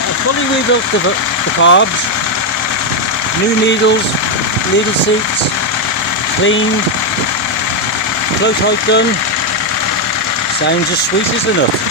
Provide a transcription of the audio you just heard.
I fully rebuilt the carbs, new needles, needle seats, cleaned, close height done. Sounds as sweet as a nut.